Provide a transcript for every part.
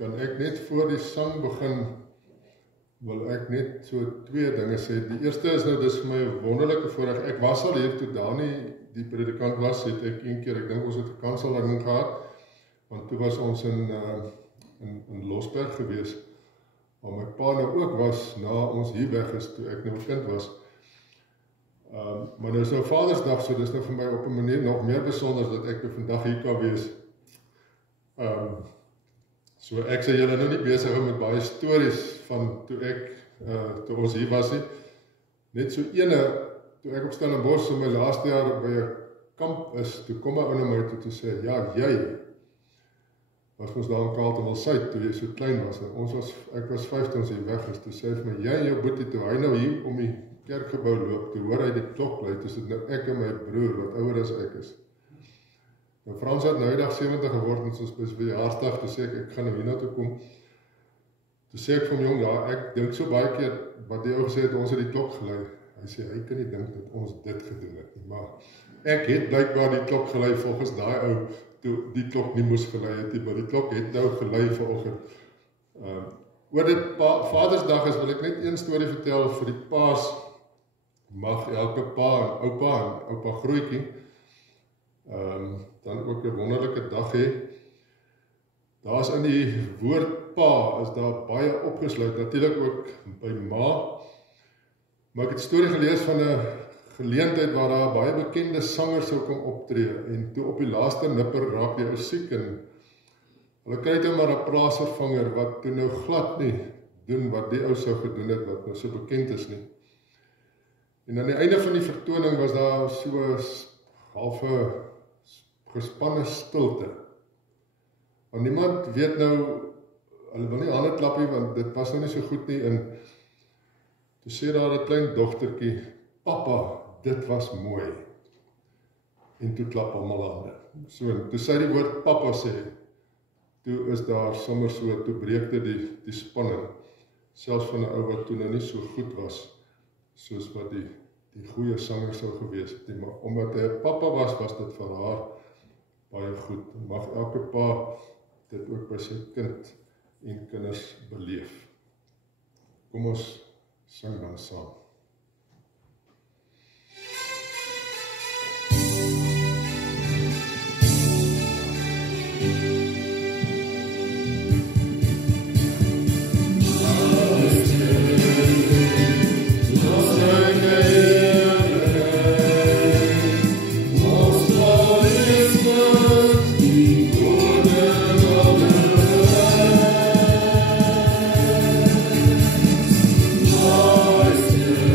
kan ek net voor die sang begin, wil ek net so 2 dinge sê. Die eerste is nou, dis vir my 'n wonderlike voorreg. Ek was al hier toe Dani die predikant was, het ek een keer, ek dink ons het 'n kanseling gehad, want toe was ons in Losberg gewees, waar my pa nou ook was, na ons hier weg is, toe ek nou 'n kind was. Maar nou is nou Vadersdag, so dis nou vir my op 'n manier nog meer besonder dat ek nou vandag hier kan wees. So ek sê julle nou nie besig met baie stories van toe ons hier was nie. Net so ene, toe ek op Stellenbosch in my laaste jaar by 'n kamp is, toe kom 'n ou na my toe sê, ja, jy was ons daar in Carletonville-Suid, toe jy so klein was. Ek was 5 toe ons hier weg is, toe sê hy vir my, jy en jou boetie, toe hy nou hier om die kerkgebou loop, toe hoor hy die klok lui, toe sit nou ek en my broer, wat ouer as ek is. Nou Frans het nou eendag 70 geword, en soos by sy verjaarsdag, toe sê ek gaan nou hier na toe kom. Toe sê ek vir hom, jong, ja, ek dink so baie keer, wat die ou gesê het, ons het die klok gelui. Hy sê, hy kan nie dink dat ons dit gedoen het nie, maar ek het blykbaar die klok gelui, volgens daai ou, toe die klok nie moes gelui het nie, maar die klok het nou gelui vanoggend. Oor dit Vadersdag is, wil ek net een storie vertel vir die paas. Mag elke pa en oupa grootjie dan ook 'n wonderlike dag hê. Daar's in die woord pa, is daar baie opgesluit, natuurlik ook by ma. Maar ek het 'n storie gelees van 'n geleentheid waar daar baie bekende sangers sou kom optree, en toe op die laaste nipper raak die ou siek, en hulle kry toe maar 'n plaasvervanger, wat toe nou glad nie doen wat die ou sou gedoen het, wat nou so bekend is nie. En aan die einde van die vertoning was daar so 'n halfe gespanne stilte. Want niemand weet nou, hulle wil nie hande klap nie, want dit was nou nie so goed nie, en toe sê daar 'n klein dogtertjie, papa, dit was mooi. En toe klap almal hande. So, toe sy die woord papa sê, toe is daar sommer so, toe breek dit die spanning, selfs van 'n ou wat toe nou nie so goed was, soos wat die goeie sanger sou gewees het, maar omdat hy 'n papa was dit vir haar baie goed. Mag elke pa dit ook by sy kind en kinders beleef. Kom ons sing dan saam. Still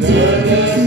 Let